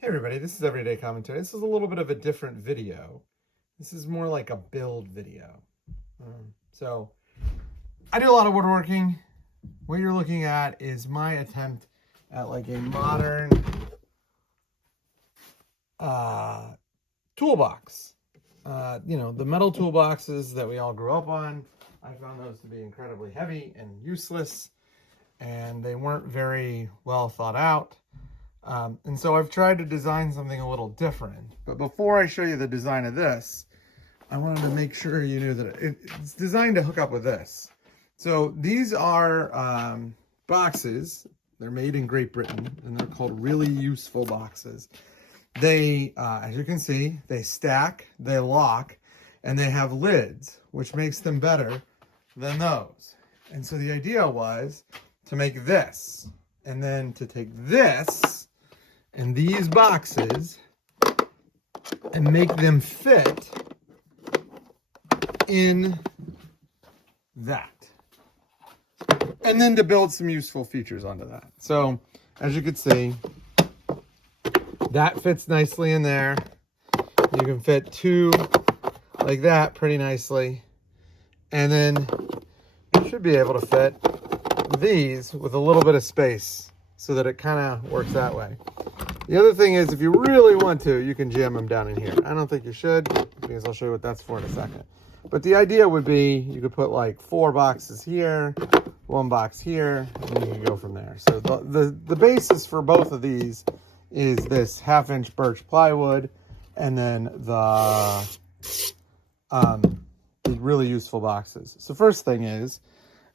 Hey everybody, this is Everyday Commentary. This is a little bit of a different video. This is more like a build video. So I do a lot of woodworking. What you're looking at is my attempt at like a modern toolbox. The metal toolboxes that we all grew up on. I found those to be incredibly heavy and useless, and they weren't very well thought out. And so I've tried to design something a little different. But before I show you the design of this, I wanted to make sure you knew that it's designed to hook up with this. So these are boxes. They're made in Great Britain, and they're called really useful boxes. They, as you can see, they stack, they lock, and they have lids, which makes them better than those. And so the idea was to make this, and then to take this and these boxes and make them fit in that. And then to build some useful features onto that. So as you can see, that fits nicely in there. You can fit two like that pretty nicely. And then you should be able to fit these with a little bit of space so that it kind of works that way. The other thing is, if you really want to, you can jam them down in here. I don't think you should, because I'll show you what that's for in a second. But the idea would be you could put like 4 boxes here, 1 box here, and you can go from there. So the basis for both of these is this 1/2-inch birch plywood, and then the really useful boxes. So first thing is,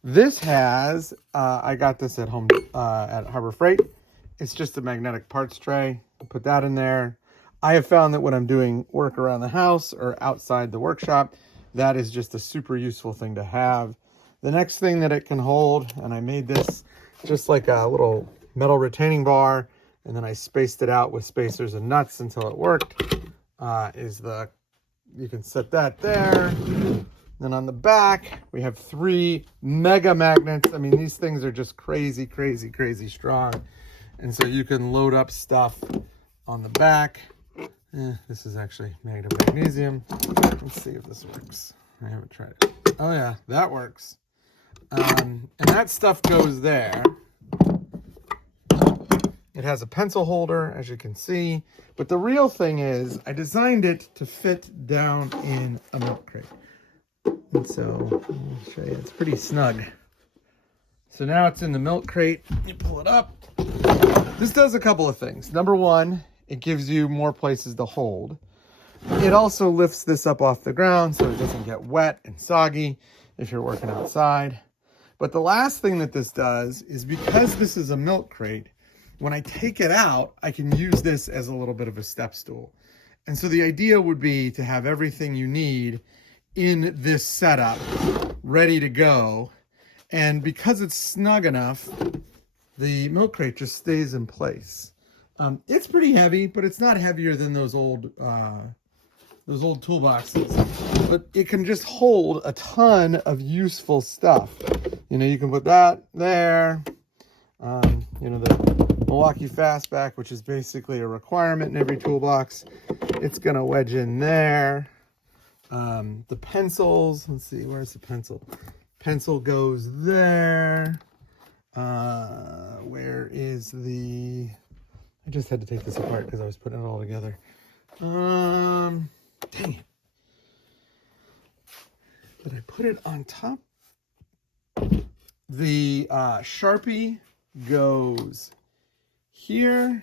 this has, I got this at home at Harbor Freight. It's just a magnetic parts tray. Put that in there. I have found that when I'm doing work around the house or outside the workshop, that is just a super useful thing to have. The next thing that it can hold, and I made this just like a little metal retaining bar, and then I spaced it out with spacers and nuts until it worked, you can set that there. Then on the back, we have 3 mega magnets. I mean, these things are just crazy, crazy, crazy strong. And so you can load up stuff on the back. This is actually made of magnesium. Let's see if this works. I haven't tried it. Oh yeah, that works. And that stuff goes there. It has a pencil holder, as you can see. But the real thing is, I designed it to fit down in a milk crate. And so, I'll show you, it's pretty snug. So now it's in the milk crate. You pull it up. This does a couple of things. Number one, it gives you more places to hold. It also lifts this up off the ground so it doesn't get wet and soggy if you're working outside. But the last thing that this does is, because this is a milk crate, when I take it out, I can use this as a little bit of a step stool. And so the idea would be to have everything you need in this setup ready to go. And because it's snug enough, the milk crate just stays in place. It's pretty heavy, but it's not heavier than those old toolboxes. But it can just hold a ton of useful stuff. You can put that there. The Milwaukee Fastback, which is basically a requirement in every toolbox, it's gonna wedge in there. The pencils, let's see, where's the pencil? Pencil goes there. Where is I just had to take this apart because I was putting it all together. Dang it. But I put it on top. The Sharpie goes here.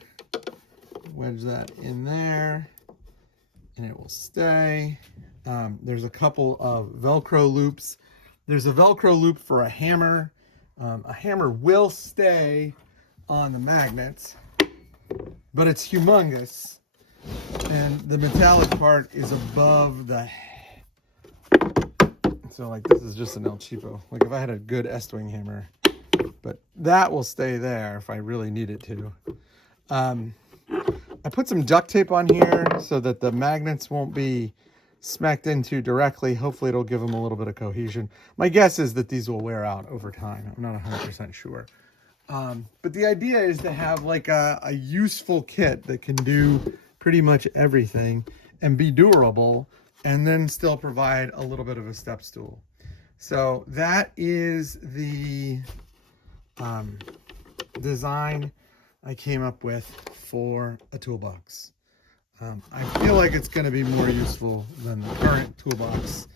Wedge that in there, and it will stay. There's a couple of Velcro loops. There's a Velcro loop for a hammer. A hammer will stay on the magnets, but it's humongous, and the metallic part is above the... So like, this is just an El Cheapo. Like if I had a good Estwing hammer, but that will stay there if I really need it to. I put some duct tape on here so that the magnets won't be smacked into directly. Hopefully it'll give them a little bit of cohesion. My guess is that these will wear out over time. I'm not 100% sure. But the idea is to have like a useful kit that can do pretty much everything and be durable, and then still provide a little bit of a step stool. So that is the design I came up with for a toolbox. I feel like it's going to be more useful than the current toolbox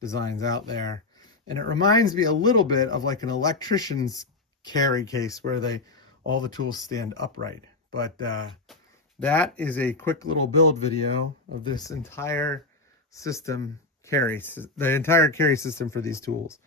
designs out there. And it reminds me a little bit of like an electrician's carry case where all the tools stand upright. But that is a quick little build video of this entire system the entire carry system for these tools.